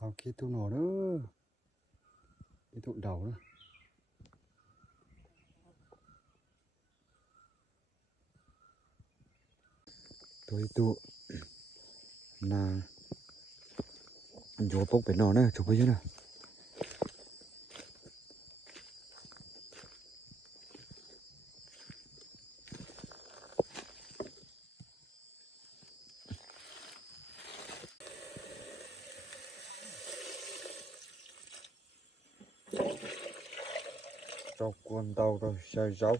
Tao kia tu nổ nữa. Cái tụ đầu nữa. Tôi tụ là vô bốc bên nó nữa, chụp cái gì nào. Cho con tàu rồi xài rau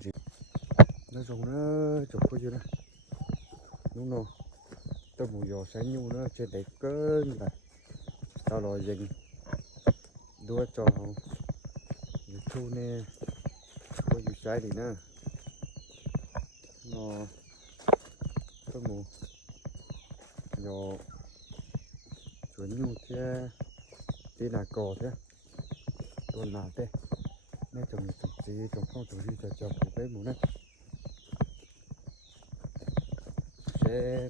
gì nó dùng nó chụp cái gì đó đúng không tôi bù giò sáng nhu nó trên để cơn này tao rồi dừng đua cho thu nè có gì trái thì nè nó tôi mù giò chuẩn nhu thế tí là cò thế tôi là thế nên trồng gì trồng không trồng gì trồng một cái mù này sẽ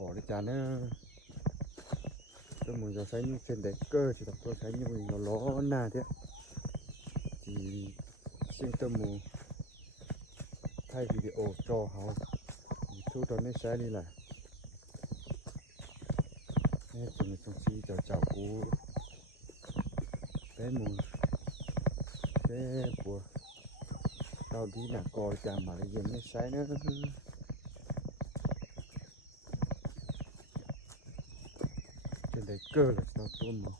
bỏ đi chán nữa tôi muốn cho thấy trên đấy cơ thì tôi thấy như mình nó ló na thế thì xin tôi muốn thay video cho họ thu cho nên sẽ đi là nên trồng gì trồng cũ cái mùa cái bùa tao đi là coi chạm mà cái gì nó sai nữa trên đấy cơ là tao tuôn mà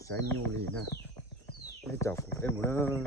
sai nhu gì nè cái chọc của em nó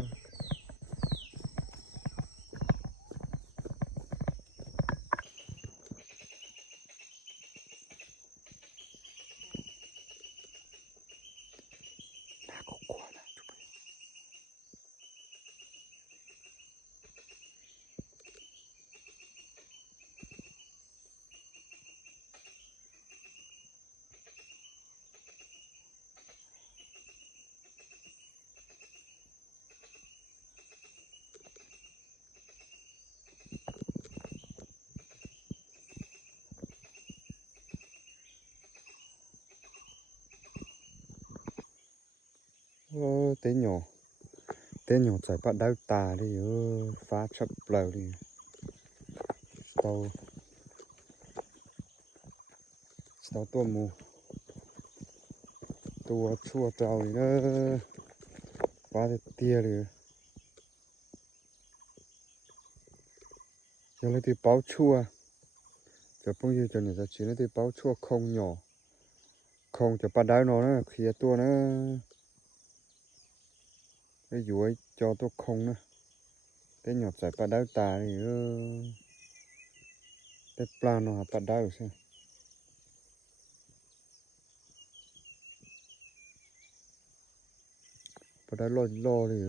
té nhỏ chạy bắt đau tà đi phá chập lầu đi tao tua mù tua chua trâu đi nó phá được tia đi cho lấy thì báo chua cho bao nhiêu cho người ta chỉ lấy thì báo chua không nhỏ không cho bắt đau nó kia tua nó cái dũi cho tôi không nữa cái nhọt giải bắt đau tà thì cái plan nó bắt đau xem bắt đau lo thì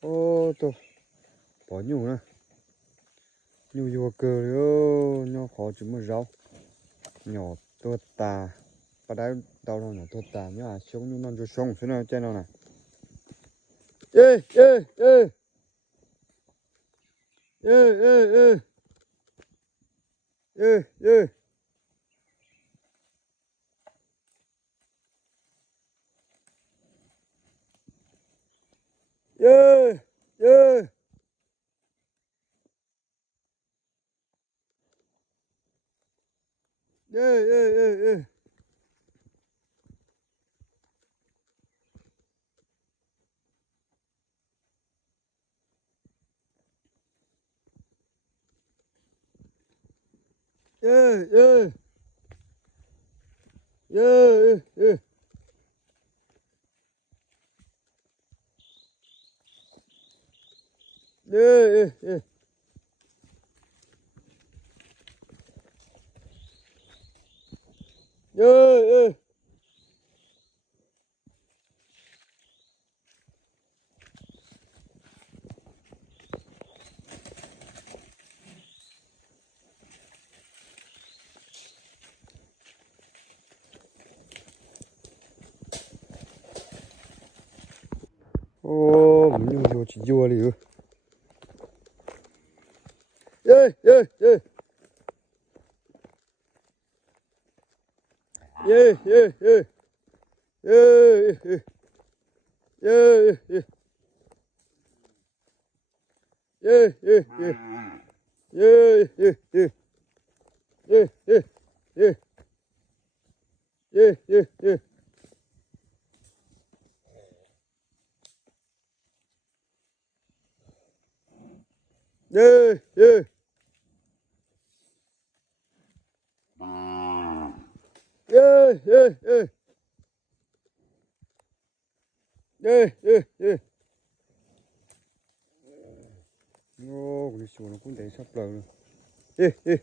ô tôi bỏ nhủ nè nhủ vô cơ đi nó khó chứ mà rau nhỏ tua tà bắt đau đâu nhỏ tua tà nhá sống như non cho sống thế nào trên nào này ê ê ê ê ê ê ê ê ê ê ê mình nhung vô chỉ vô đi ê ê ê ê ê ê ê ê ê Yeah, yeah, yeah. Yeah, yeah, yeah. Yeah, yeah, yeah. Yeah, yeah, yeah. Yeah, yeah. Yeah, yeah, yeah. Yeah, yeah, yeah. Ô, cái chuột nó cũng để sắp lờ rồi. Yeah, yeah.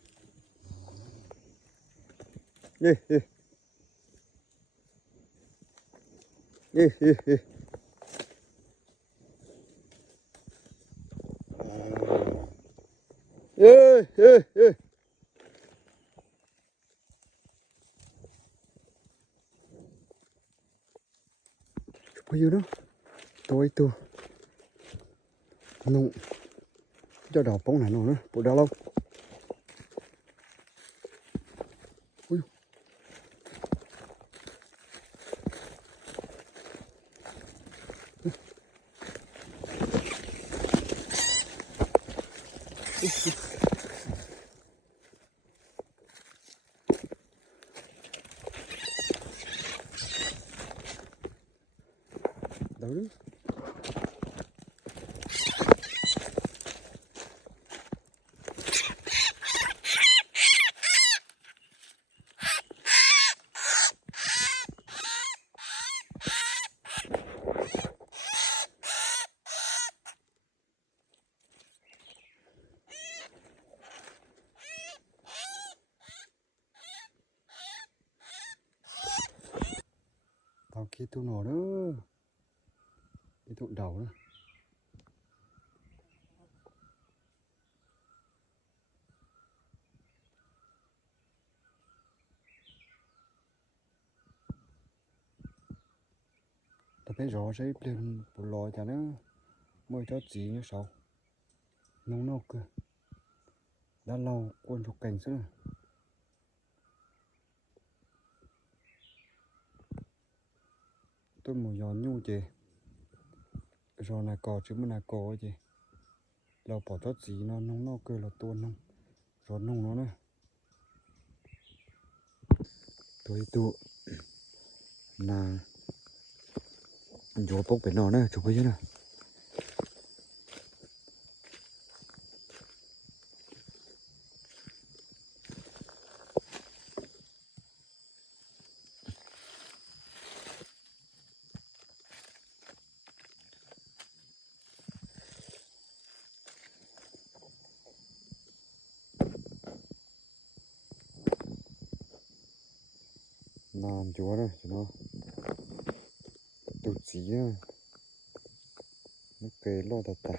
Yeah, yeah. Yeah, yeah, yeah. Yeah, yeah, yeah. Bây giờ đó, tôi nó cho đào bóng này nó bộ đào lâu. Ui. Đâu đó. Tao kia tụi nó đó. Cái tụi đầu đó. Tao biết rõ sẽ lên bộ lòi cho nó mới cho chỉ như sau. Nó cơ. Đã lâu quân thuộc cảnh xưa. Tôi muốn giòn nhu chị. Rồi này cò chứ mà này cò chị. Lâu bỏ cho chỉ nó cơ là tuôn không. Rồi nung nó nè. Tôi tụ là vô bốc bên nó nè, chụp cái chứ nè. Làm chúa này cho nó tụt chỉ á, nó kề lo thật tả.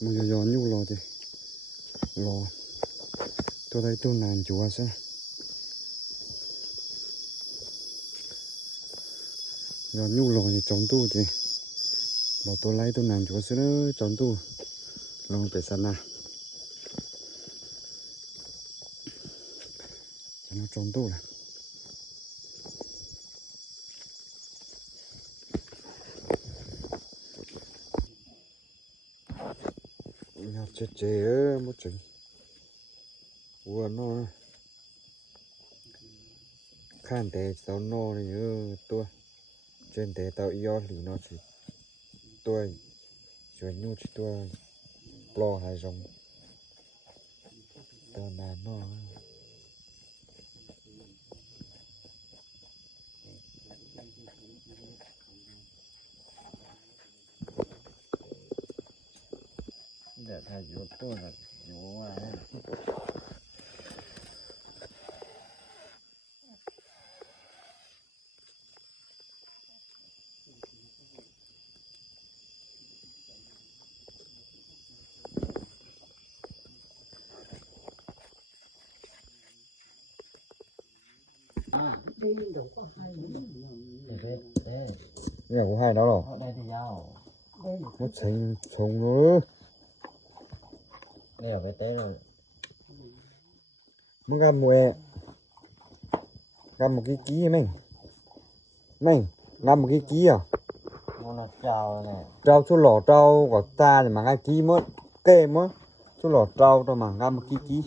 Bây giờ giòn nhu lo chị, lo. Tôi thấy tôi làm chúa sẽ. Giòn nhu lo thì trống tu chị. Lo tôi lấy tôi làm chúa sẽ nó trống tu, lo phải sẵn nào. Nó trống tu này. Nhặt chế một chừng. Ủa nó khăn để tao nó này tôi trên để tao yêu thì nó chỉ tôi chuyển nhu chỉ tôi lo hai giống tao là nó để thay vô tôi là vô ai เนี่ยกูให้แล้วหรอมันใส่ชงเลยเนี่ยไปเต้เลยมึงกำมวยกำmột cái ký mày mày ngâm một cái ký à nó trâu số lò trâu của ta thì mà ngay ký mất kê mất số lò trâu thôi mà ngâm một cái ký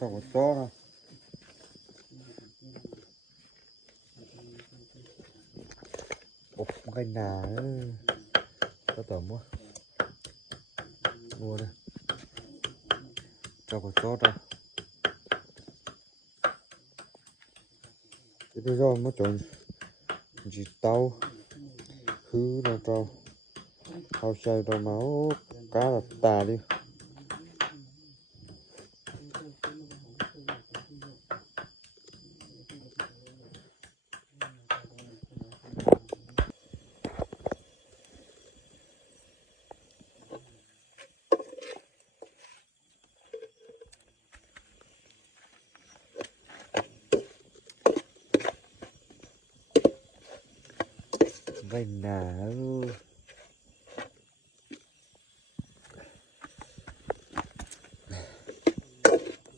không có to đâu cái nà có tầm quá mua đây cho có tốt đâu cái bây giờ mới chọn gì tàu hứ đâu tàu hao xài đâu máu cá là tà đi cái nà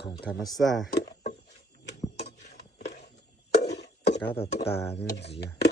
ของธรรมชาติcá tà như gì à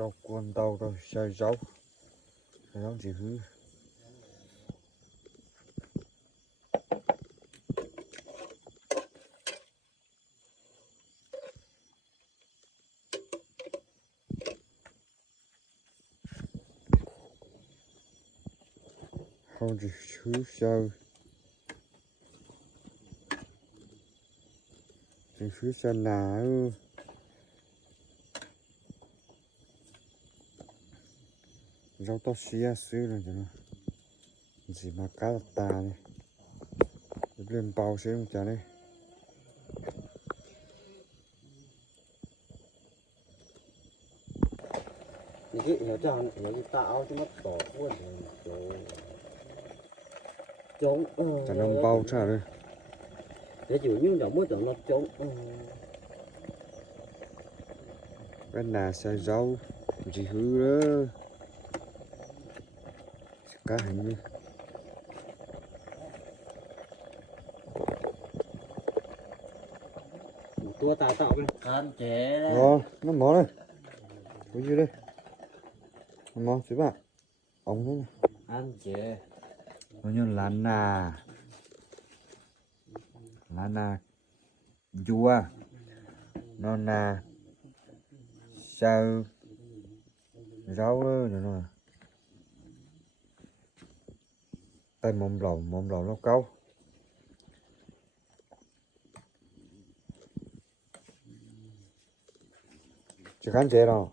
cho con tàu thôi xay rau gì hư không gì hư sao gì hư sao nào rau to xía xíu rồi chứ gì mà cá tà này lên bao xíu không chả đây thì hiểu cho nó tạo cho nó tổ quân chống chả đông bao chả đây để chịu như nó mới tưởng nó chống cái nà xay rau gì hư đó cá hình như tua tài tạo bên ăn chế đó nó mỏ đây cái gì đây nó mỏ chứ bạn ống thế này ăn chế nó như lá nà vua nó nà sao rau rồi nó tay mồm lầu nó câu chỉ khán chế đâu